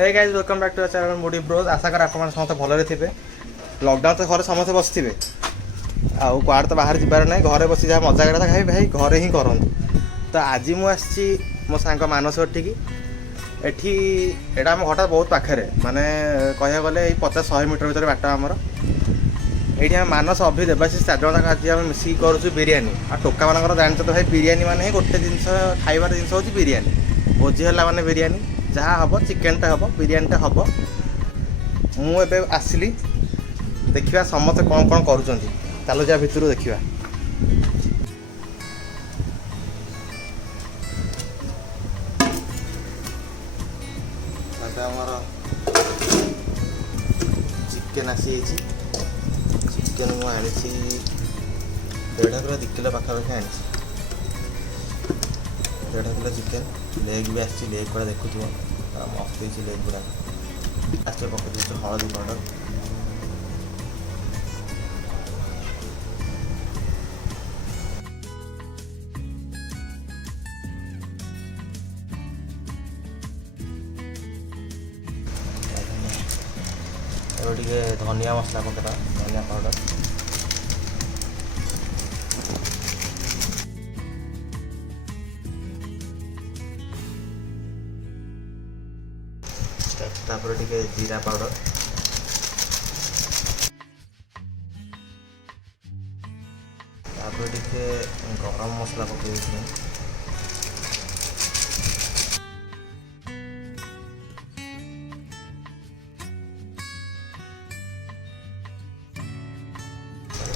Hey guys welcome back to our channel Modi bros. आशा कर आपन समस्त भलरे थिबे। लॉकडाउन तो घर समस्त बसथिबे आ क्वाड तो बाहर जिबार नै, घरे बसी जा मजा करता खाइ भाई घरे ही करन। तो आज मु आछि मो सांग मानस ठीक एठी एटा हम घटा बहुत पाखरे माने कहया गले 50-100 मीटर भीतर बाट हमर एठी हम मानस अभि देवासी चार जण आज हम मिसी करूछु बिरयानी आ टोका मानकर जानछ तो भाई बिरयानी माने गोटे जिंस खाइबार जिंस होची बिरयानी। भोजी हला माने बिरयानी जहाँ हम चिकेन टा हम बिरयानी टा हम मुझे आसली देखा समस्त कौन कौन कर चलो जा भितर देखा। चिकेन आसी चिकेन मुझे 1.5 किलो 2 किलो पाखापाखि आनी 1.5 किलो चिकेन लेग भी आसी लेग गुड़ा देखु मस्त लेग गुड़ा आस पकड़ हलदी पाउडर धनिया मसला पकड़ा धनिया पाउडर तापर टिके जीरा पाउडर तापर टिके गरम मसला पकई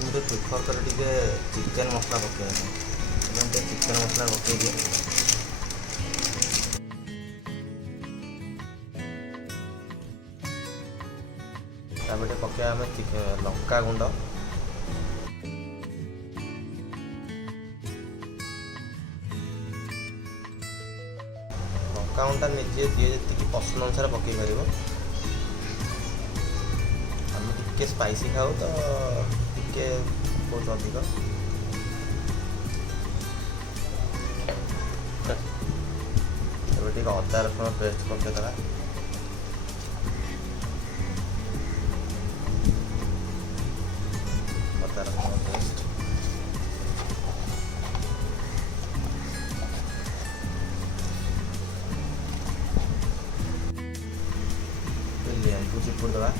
मुझे प्रिफर कर टिके चिकेन मसला पकई चिकेन मसला पकई दिए तापर पकड़ा आम लंका गुंड लंका गुंडा निजे जी जी पसंद अनुसार पकई पार आम टे स्पाइसी खाऊ तो टे बहुत अधिक अदा रसुण पेस्ट पकईदा लेंबू चिपुड़ दवा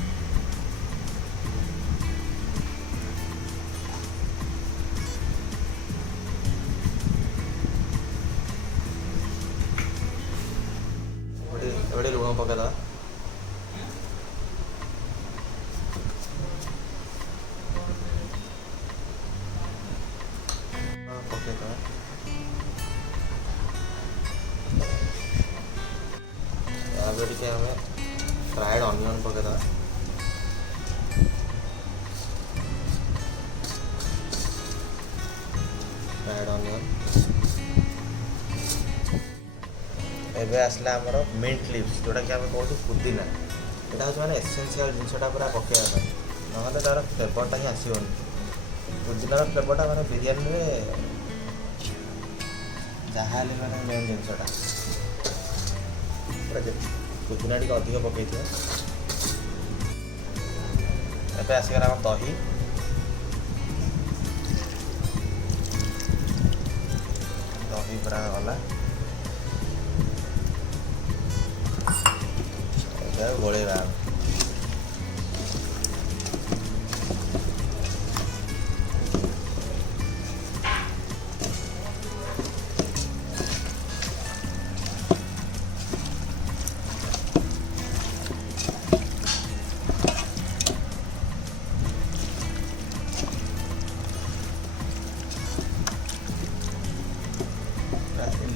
लुण पकईदा पकईदा फ्राइड ऑनियन पकईदा फ्राइड ऑनियन एबे आसला हमर मिंट लीव्स जोटा कि आम कहूँ पुदीना यहाँ हूँ मैंने एसेंशियल जिनसा पूरा पकड़ा ना तार फ्लेवरटा ही आसोनी पुदीनार फ्लेवरटा मैंने बिरयानी जहाँ मैंने मेन जिनसटा पुदीना टी अधिक पकई एबे आसगला दही दही पूरा गला गोलेबा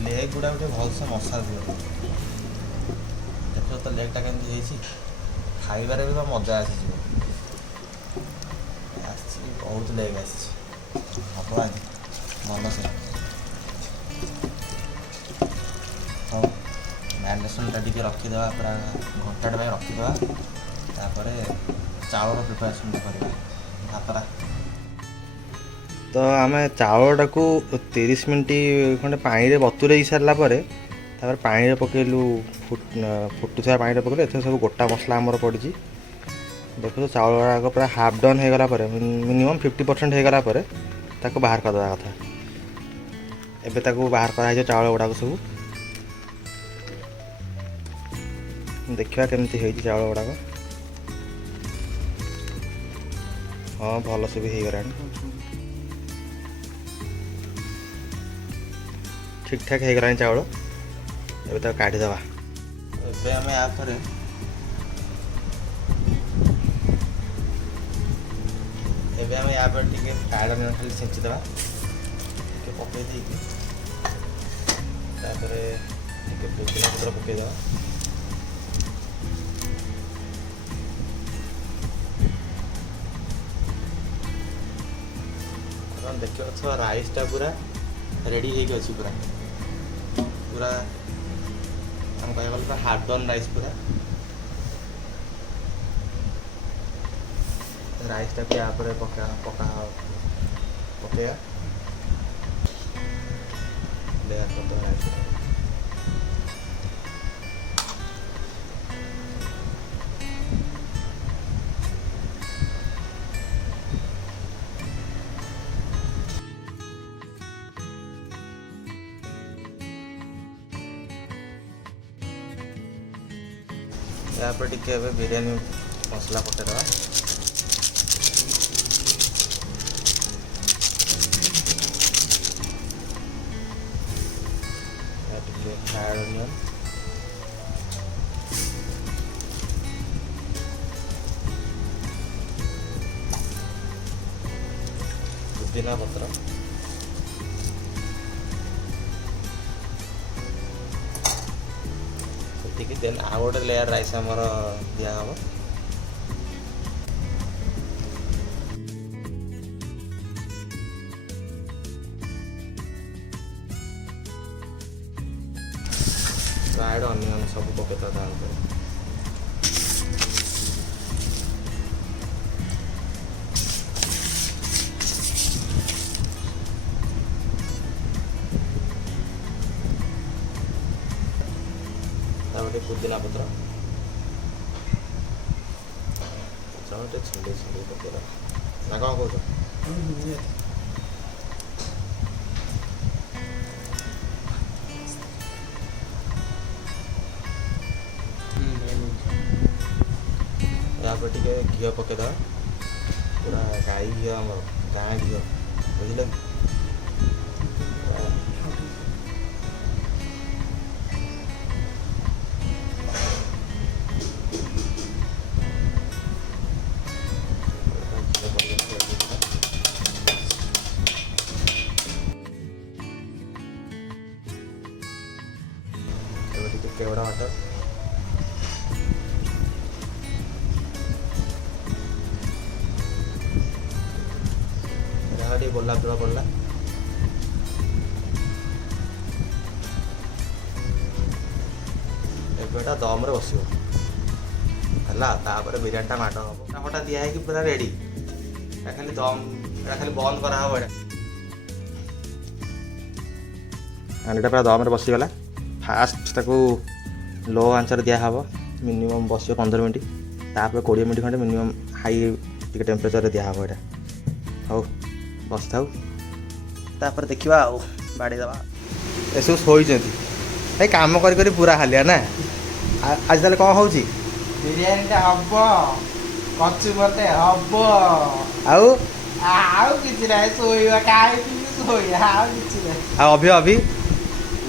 लेग गुड़ा गोटे भलसे मसा दिए देखो तो लेगटा केमती खाइबार भी तो मजा आस बहुत लेग हम आज मन से तो मैरिनेशनटा टी रखीदे पूरा घंटाटे रखीदे तापर चाउल प्रिपरेसन करवा भातरा तो आम चाउलटा को 30 मिनट खंडे पानी रे बतुरे सारापर तापर पानी रे पकेलु फुटुसा पानी रे पकेलु एथे सब गोटा मसला हमर पड़ी देखो चाउल गुड़ाक पूरा हाफ डन हो गला मिनिमम 50% हो गला ताको बाहर कर दवा कथा एबे ताको बाहर करा चाउल गुड़ाक सब देखिए केमती है चाउल गुड़ाक हाँ भल से भी हो गला ठीक ठाक हो गला चाउल एबे ताको काटी दवा एबे हमें या पर एबे हम यहाँ पर टिके फ्राइड अनियन खाली छेची देवा टिके पकई देकी तापर टिके पुदीना पत्र पकई देवा अपन देखियो छ राइस टा पूरा रेडी हे के अछि पूरा पूरा हम कहबल पूरा हाफ डन राइस पूरा राइस टाक यहाँ पर पका पकेगा लेयर कर दो राइस यहाँ पर टिके बिरयानी मसला पके दवा फ्राइड अनियन पुदीना पत्र सेटिक देन आ गोटे लेयर राइस हमर दिया हबो फ्राइड अनियन सब पकेता था पुदीना पत्र चलते छिंडे छिंडे पकेला ना कौन कहो यहाँ पर टिके घी पकेदा पूरा गाई घी आम गाँ घी बुझे केवड़ा वाटर यहाँ गोलाप जल पड़ा एटा दम रे बसिबो हला तापर बिरयानी टा माड हम टमाटा दिया है कि पूरा रेडी खाली दम खाली बंद करा हो एटा पूरा दम रे बसी गला फास्ट ताको लो आंचर दिया हबो मिनिमम बस 15 मिनट तापर 20 मिनट खंडे मिनिमम हाई टिके टेम्परेचर दिया हबो एटा हो बस थाउ तापर देखिबा आ बाड़ी दबा एसो सोई जंती भाई काम करी करी पूरा हालिया ना आज ताले कोन होउची बिरयानी टा हबो कच्चू मते हबो आउ किछि नै सोइबा काई सोइया आउ किछि नै अभी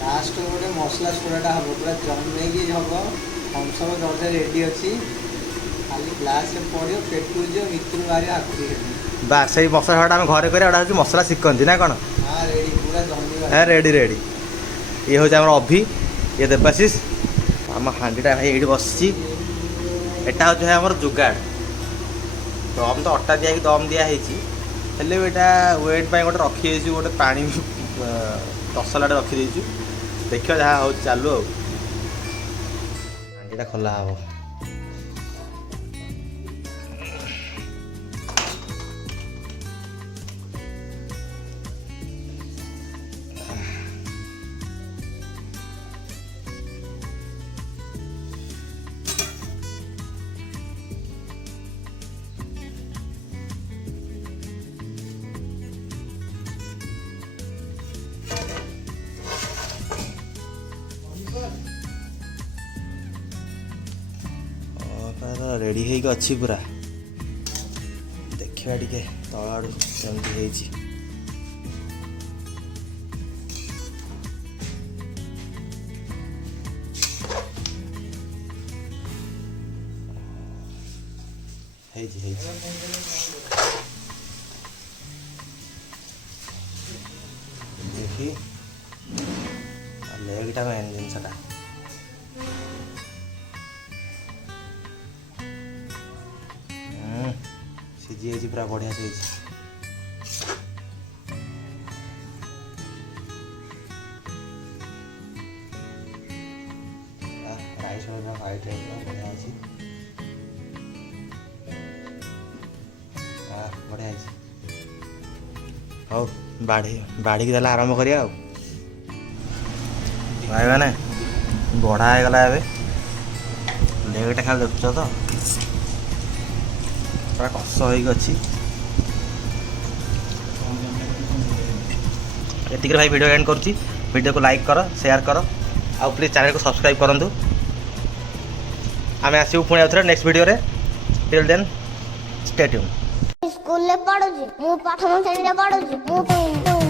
लास्ट गोटे मसला सोडाटा हम पूरा जमे कि हब हम सब जल्दी रेडी अच्छी खाली ग्लास पड़ो पेटू जो मित्रु बाहर आखि बस से मसला सोडा हम घरे करे एटा मसला शिखती ना कौन हाँ रेडी पूरा जमी हाँ रेडी रेडी ये हूँ आम अभि ये देवाशीष आम हांडीटा भाई ये बस एटा हूँ आम जुगाड़ दम तो अटा दिया दम दिखाई हेल्ले वेट पर गोटे रखी गोटे पानी तसला रखी देखिए जहाँ हो चालू हांडीटा खोला हम रेडी ହେଇକି ଅଛି ପୁରା ଦେଖିବା ଟିକେ ତଳ ଆଡୁ କେମିତି ହେଇଛି। ହେଇଛି ହେଇଛି देखी लेगटा मेन जिनसटा सीझी है पूरा बढ़िया से राइस व्हाइट बढ़िया अच्छी बढ़िया हौ बाढ़ी देला आरंभ करिया भाई मैंने बढ़ा होगला लेगटा खाली देखुच तो पूरा कष होगी एतिक भाई वीडियो एंड करुच्ची वीडियो को लाइक कर शेयर कर आ प्लीज चैनल को सब्सक्राइब करूँ आम आसू पुणी आउ नेक्स्ट वीडियो रे till then stay tune school पढ़ुची मु प्रथम श्रेणी पढ़ुची मु